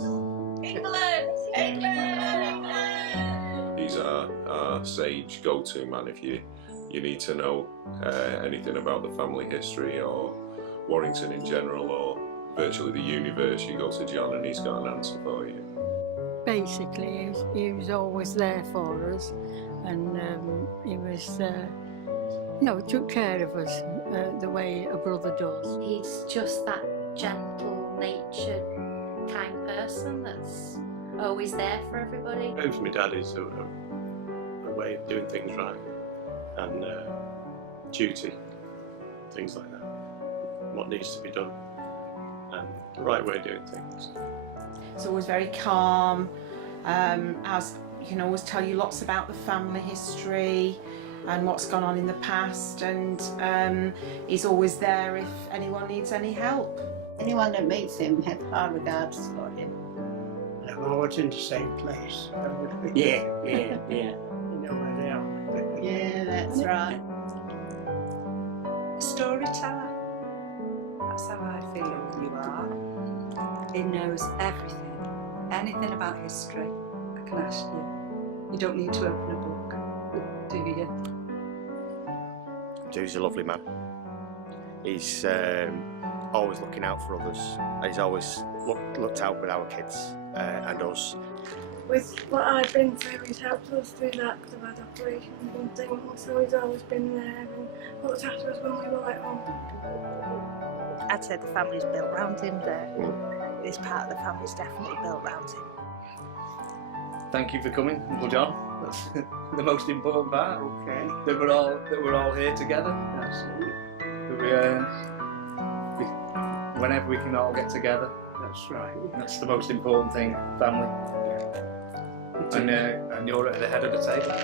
England! England! He's our sage go-to man if you need to know anything about the family history or Warrington in general or virtually the universe. You go to John and he's got an answer for you. Basically, he was always there for us, and he was, took care of us the way a brother does. He's just that gentle-natured, kind person that's always there for everybody. Home for my dad is a way of doing things right, and duty, things like that. What needs to be done, and the right way of doing things. He's always very calm, he can always tell you lots about the family history and what's gone on in the past, and he's always there if anyone needs any help. Anyone that meets him have high regards for him. They're always in the same place. Yeah. You know where they are. Yeah, that's right. A storyteller. That's how I feel you are. He knows everything, anything about history. I can ask you. You don't need to open a book, do you? He's a lovely man. He's always looking out for others. He's always looked out with our kids and us. With what I've been through, he's helped us through that because I've had operations and things, so he's always been there and looked after us when we were at home. I'd say the family's built round him there. This part of the family's definitely built round him. Thank you for coming, Uncle John. That's the most important part. Okay. That we're all here together. Absolutely. That whenever we can all get together. That's right. That's the most important thing, family. And you're at the head of the table.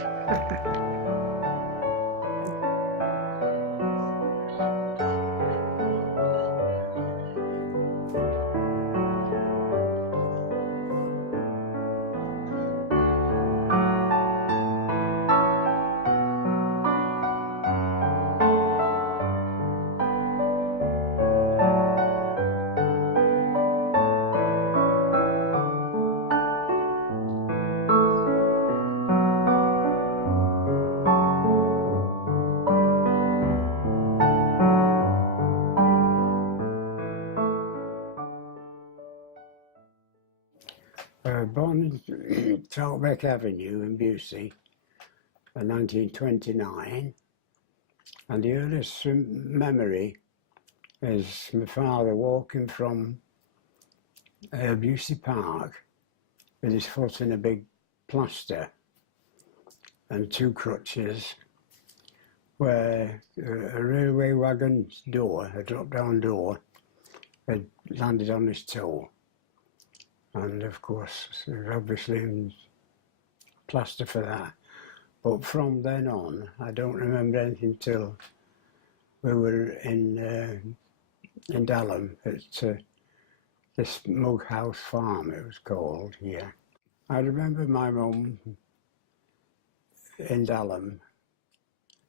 Born in Talkbeck Avenue in Busey in 1929, and the earliest memory is my father walking from Busey Park with his foot in a big plaster and two crutches, where a railway wagon's door, a drop-down door, had landed on his toe. And of course, obviously in plaster for that. But from then on, I don't remember anything till we were in Dalham at this Mug House Farm, it was called here. I remember my mum in Dalham.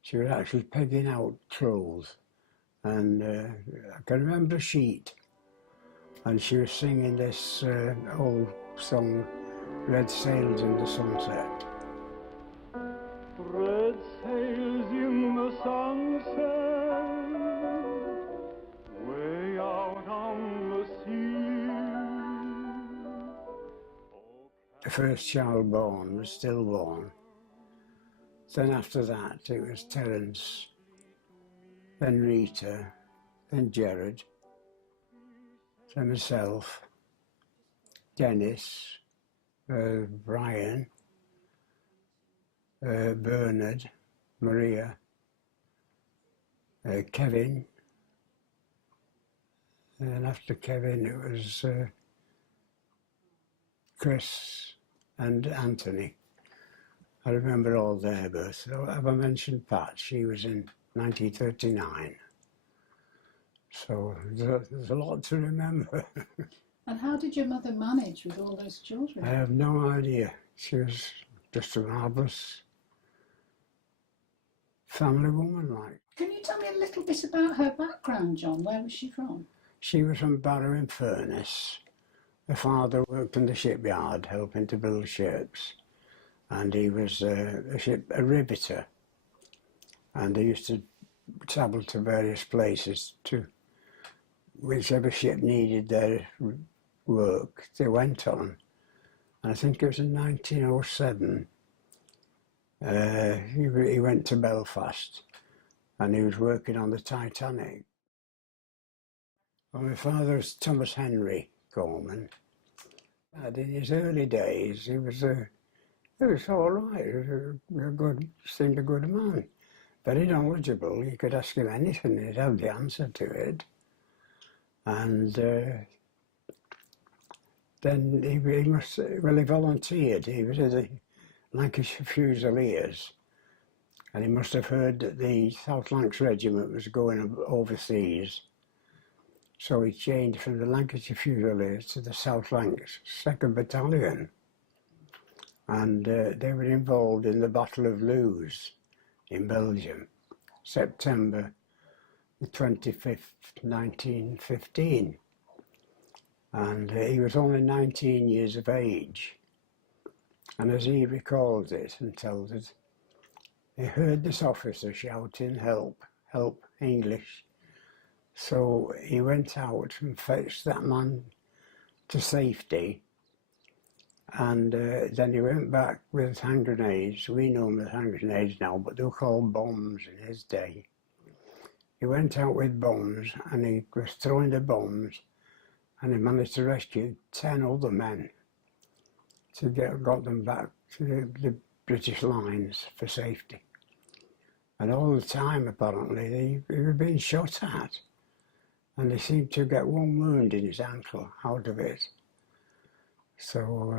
She was actually pegging out trolls, and I can remember a sheet. And she was singing this old song, Red Sails in the Sunset. Red sails in the sunset, way out on the sea. The first child born was stillborn. Then after that it was Terence, then Rita, then Gerard, then myself, Dennis, Brian, Bernard, Maria, Kevin, and then after Kevin it was Chris and Anthony. I remember all their births. Have I mentioned Pat? She was in 1939. So there's a lot to remember. And how did your mother manage with all those children? I have no idea. She was just a marvellous family woman, like. Can you tell me a little bit about her background, John? Where was she from? She was from Barrow in Furness, My father worked in the shipyard helping to build ships, and he was a riveter, and he used to travel to various places to whichever ship needed their work they went on. And I think it was in 1907 he went to Belfast and he was working on the Titanic. Well, my father was Thomas Henry Gorman, and in his early days he was all right. He was seemed a good man, very knowledgeable. You could ask him anything, he'd have the answer to it. And then he volunteered. He was at the Lancashire Fusiliers, and he must have heard that the South Lancs Regiment was going overseas. So he changed from the Lancashire Fusiliers to the South Lancs 2nd Battalion. And they were involved in the Battle of Loos in Belgium, September the 25th, 1915. And he was only 19 years of age. And as he recalls it and tells it, he heard this officer shouting, "Help, help, English." So he went out and fetched that man to safety. And then he went back with hand grenades. We know them as hand grenades now, but they were called bombs in his day. He went out with bombs and he was throwing the bombs, and he managed to rescue 10 other men to got them back to the British lines for safety. And all the time, apparently, they were being shot at, and they seemed to get one wound in his ankle out of it. So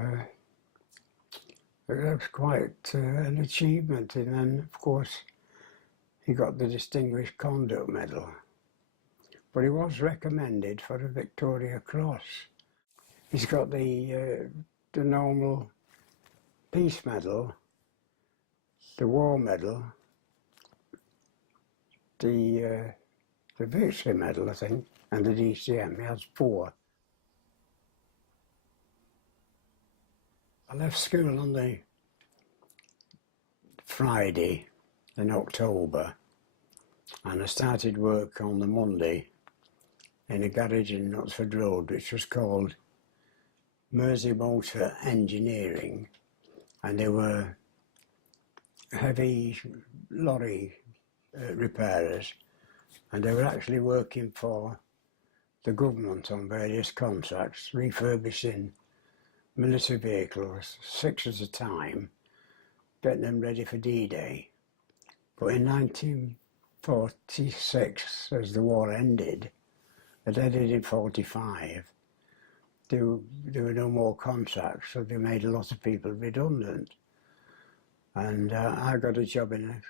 that was quite an achievement. And then, of course, he got the Distinguished Conduct Medal. But he was recommended for a Victoria Cross. He's got the normal Peace Medal, the War Medal, the Victory Medal, I think, and the DCM. He has 4. I left school on the Friday in October, and I started work on the Monday in a garage in Knutsford Road, which was called Mersey Motor Engineering, and they were heavy lorry repairers, and they were actually working for the government on various contracts, refurbishing military vehicles, 6 at a time, getting them ready for D-Day. But in 1946, as the war ended, it ended in 45, there were no more contracts, so they made a lot of people redundant. And I got a job in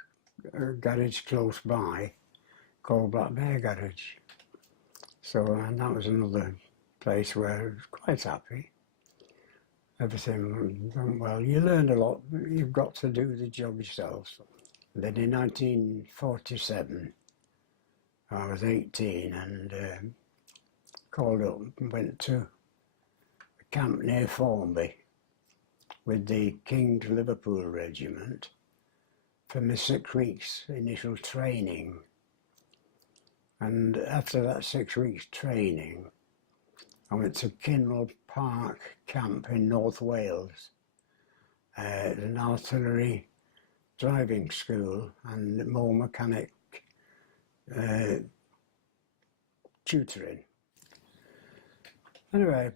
a garage close by called Black Bear Garage. So and that was another place where I was quite happy. Everything went well. You learn a lot. You've got to do the job yourself. And then in 1947, I was 18 and called up and went to a camp near Formby with the King's Liverpool Regiment for my 6 weeks initial training. And after that 6 weeks training, I went to Kinmel Park Camp in North Wales, an artillery driving school and more mechanic tutoring. Anyway,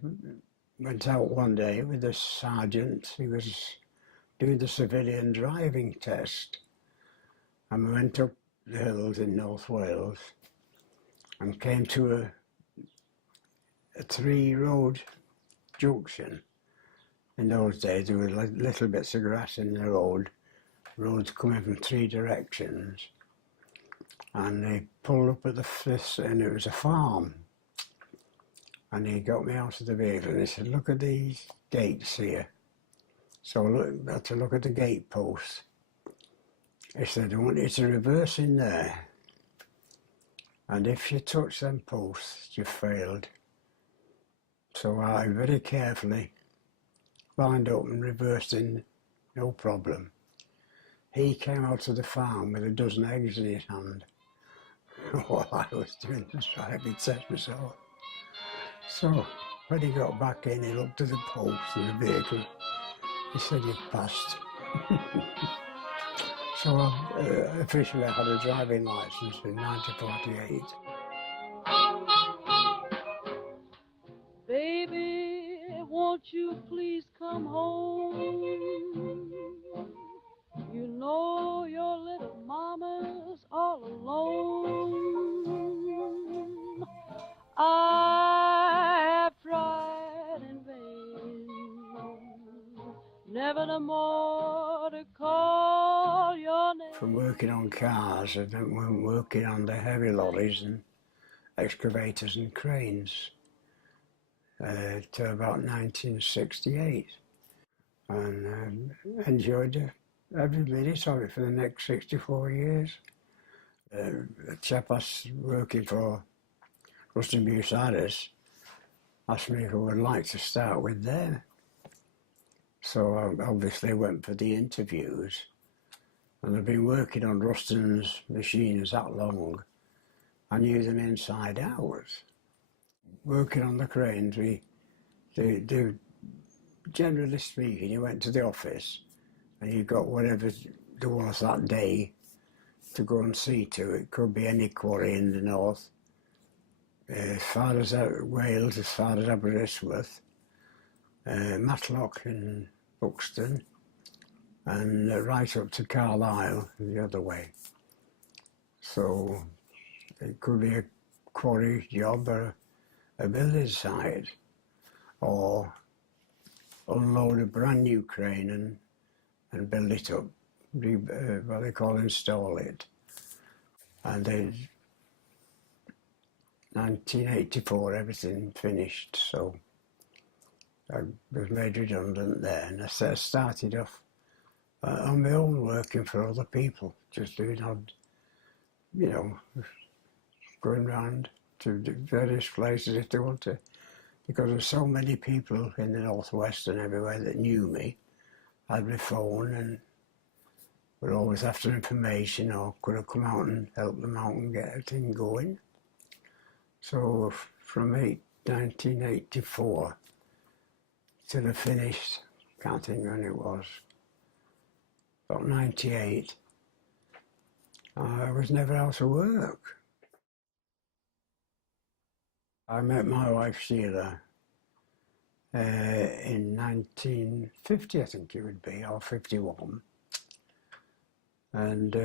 went out one day with the sergeant. He was doing the civilian driving test, and we went up the hills in North Wales and came to a 3-road junction. In those days there were little bits of grass in the roads coming from 3 directions, and they pulled up at the 5th, and it was a farm. And he got me out of the vehicle and he said, "Look at these gates here." So I had to look at the gate posts. He said, "I want you to reverse in there, and if you touch them posts, you've failed. So I very carefully lined up and reversed in, no problem. He came out of the farm with a dozen eggs in his hand while I was doing the driving test myself. So when he got back in, he looked at the post in the vehicle. He said he'd passed. So I officially had a driving licence in 1948. Baby, won't you please come home? You know your little mama's all alone. I have tried in vain, never no more to call your name. From working on cars, I went working on the heavy lorries and excavators and cranes to about 1968, and enjoyed every minute of it for the next 64 years. The chap I was working for, Ruston Bucyrus, asked me if I would like to start with them. So I obviously went for the interviews, and I've been working on Ruston's machines that long. I knew them inside out. Working on the cranes, generally speaking, you went to the office and you got whatever there was that day to go and see to. It could be any quarry in the north, as far as Wales, as far as Aberystwyth, Matlock in Buxton, and right up to Carlisle the other way. So it could be a quarry job or a building site, or unload a brand new crane and build it up, what they call install it. And then 1984 everything finished, so I was made redundant there, and I started off on my own, working for other people, just doing odd, going round to various places if they want to, because there's so many people in the northwest and everywhere that knew me. I had my phone and were always after information, or could have come out and help them out and get everything going. So from 1984 till I finished, can't think when it was, about 98, I was never out of work. I met my wife Sheila in 1950, I think it would be, or 51. And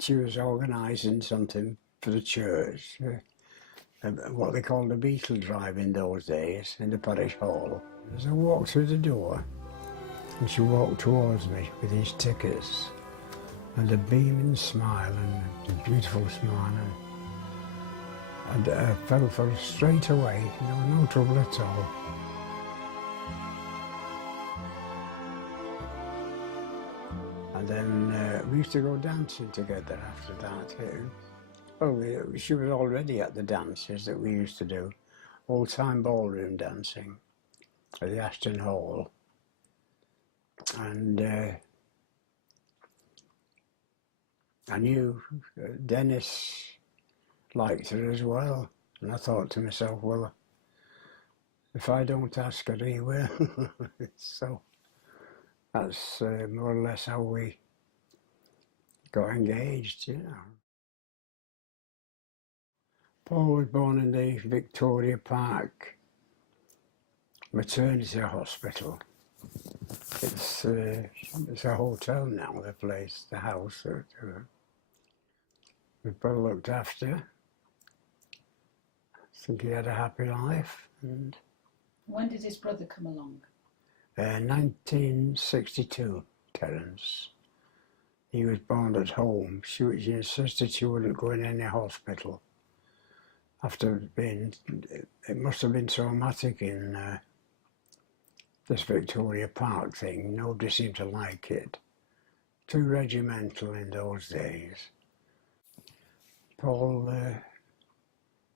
she was organising something for the church, what they called a beetle drive in those days, in the parish hall. As I walked through the door, and she walked towards me with these tickets, and a beaming smile, and a beautiful smile, and I fell for her straight away, no trouble at all. And then we used to go dancing together after that. Well, she was already at the dances that we used to do, old-time ballroom dancing at the Ashton Hall. And I knew Dennis liked her as well, and I thought to myself, well, if I don't ask her, he will. So that's more or less how we got engaged, Paul was born in the Victoria Park Maternity Hospital. It's a hotel now, the place, the house that we've both looked after. I think he had a happy life. And when did his brother come along? 1962, Terence. He was born at home. She insisted she wouldn't go in any hospital. After being, it must have been traumatic in this Victoria Park thing. Nobody seemed to like it. Too regimental in those days. Paul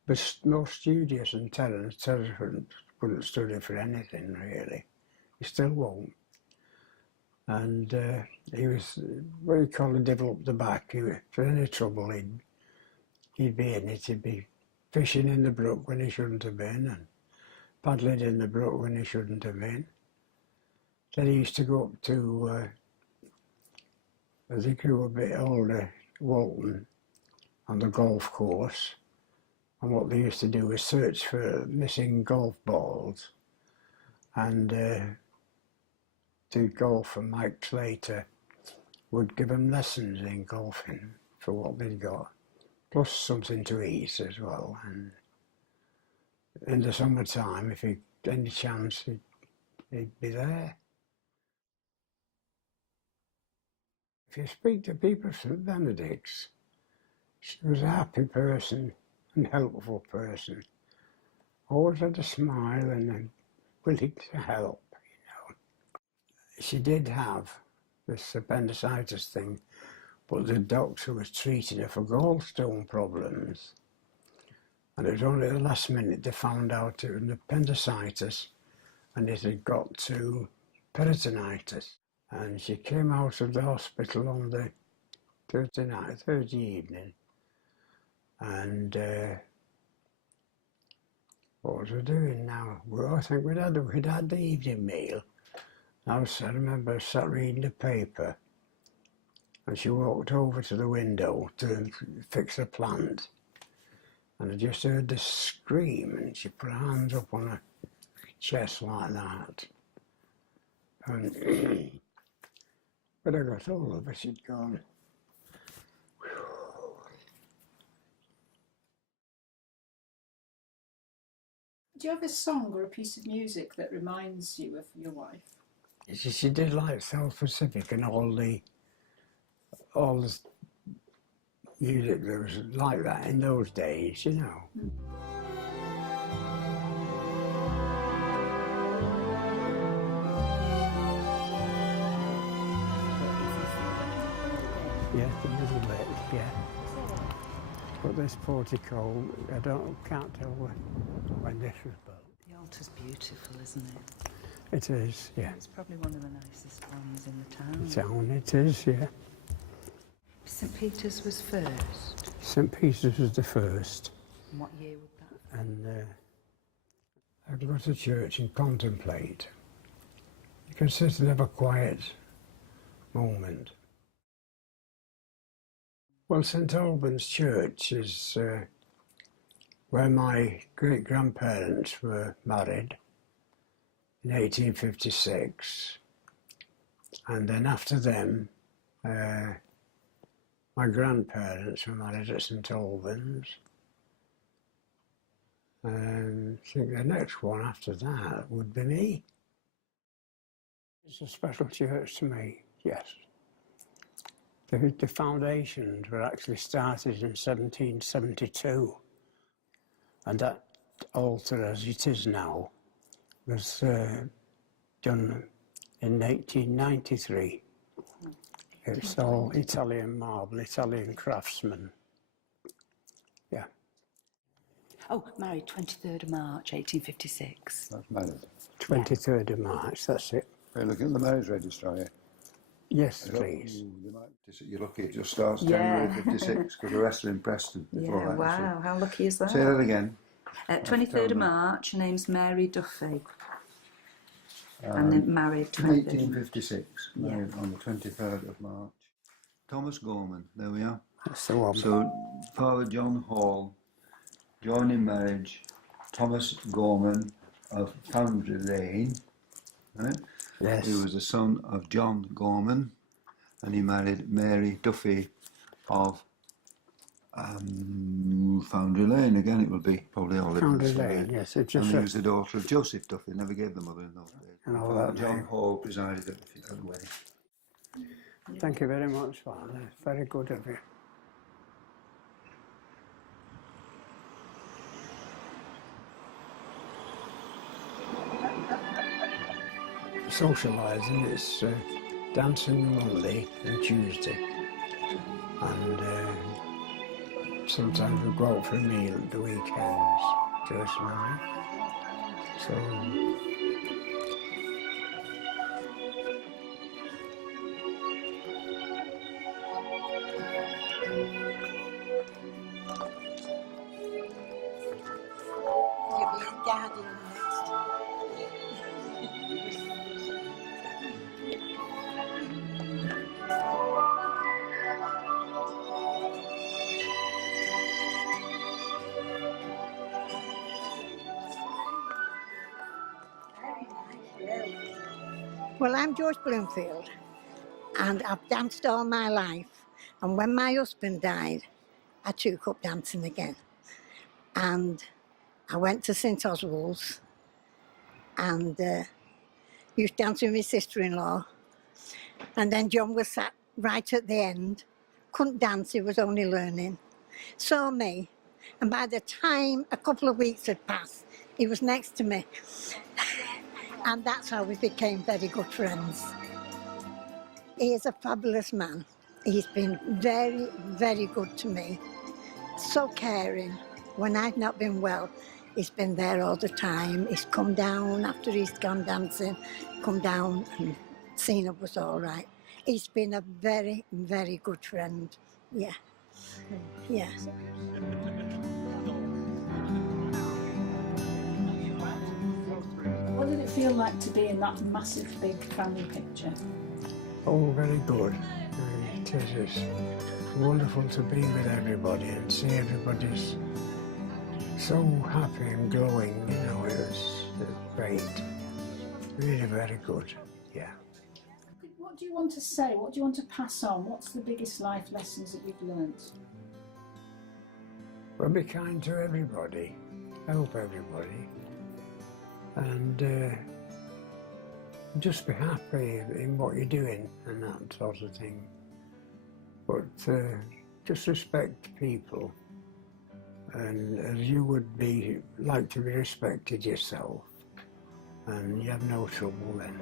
was more studious than Terence. Terence wouldn't study for anything, really. He still won't. And he was, what you call it, developed the back. He was, for any trouble, he'd be in it. He'd be fishing in the brook when he shouldn't have been, and paddling in the brook when he shouldn't have been. Then he used to go up to, as he grew a bit older, Walton, on the golf course. And what they used to do was search for missing golf balls, and do golf, and Mike Slater would give them lessons in golfing for what they'd got, plus something to eat as well. And in the summertime, if he any chance, he'd be there. If you speak to people from St Benedict's, she was a happy person and helpful person. Always had a smile and willing to help, you know. She did have this appendicitis thing, but the doctor was treating her for gallstone problems. And it was only at the last minute they found out it was an appendicitis and it had got to peritonitis. And she came out of the hospital on the Thursday evening. And what was I doing now? Well, I think we'd had the evening meal. I remember sat reading the paper, and she walked over to the window to fix a plant. And I just heard this scream, and she put her hands up on her chest like that. And when I got hold of her, she'd gone. Do you have a song or a piece of music that reminds you of your wife? She did like South Pacific and all the music that was like that in those days, you know. Yeah, a little bit, yeah. But this portico, can't tell when this was built. The altar's beautiful, isn't it? It is, yeah. It's probably one of the nicest ones in the town. The town, it is, yeah. St Peter's was first. St Peter's was the first. And what year would that? And I'd go to church and contemplate. You can sit and have a quiet moment. Well, St Albans Church is where my great-grandparents were married in 1856. And then after them, my grandparents were married at St Albans. And I think the next one after that would be me. It's a special church to me, yes. The foundations were actually started in 1772, and that altar as it is now was done in 1893. It's all Italian marble, Italian craftsmen. Yeah. Oh, married 23rd of March, 1856. That's married. 23rd of March, that's it. Are you looking at the marriage register, are you? Yes, please. You're lucky it just starts January 56, because the rest are in Preston before that. Wow, how lucky is that? Say that again. 23rd of March, her name's Mary Duffy. And then married 1856, married on the 23rd of March. Thomas Gorman, there we are. That's the one. So, Father John Hall, joined in marriage, Thomas Gorman of Foundry Lane, right? Yes. He was the son of John Gorman, and he married Mary Duffy of Foundry Lane. Again, it will be probably all Foundry Lane, yes. It's just and he was the daughter of Joseph Duffy. Never gave the mother in those days. And all Father that John name. Hall presided at the wedding. Thank you very much, Father. Very good of you. Socialising is dancing Monday and Tuesday, and sometimes we go out for a meal at the weekends, Joyce and I. So You'll be a guardian next. Well, I'm Joyce Bloomfield, and I've danced all my life. And when my husband died, I took up dancing again. And I went to St Oswald's and used to dance with my sister-in-law. And then John was sat right at the end, couldn't dance, he was only learning. Saw me, and by the time a couple of weeks had passed, he was next to me. And that's how we became very good friends. He is a fabulous man. He's been very, very good to me. So caring. When I've not been well, he's been there all the time. He's come down after he's gone dancing, come down and seen it was all right. He's been a very, very good friend. Yeah. Yeah. What did it feel like to be in that massive big family picture? oh, very good. It is it's wonderful to be with everybody and see everybody's so happy and glowing, you know, it's great. Really very good, yeah. What do you want to say? What do you want to pass on? What's the biggest life lessons that you've learnt? Well, be kind to everybody, help everybody, and just be happy in what you're doing and that sort of thing. But just respect people, and as you would like to be respected yourself, and you have no trouble then.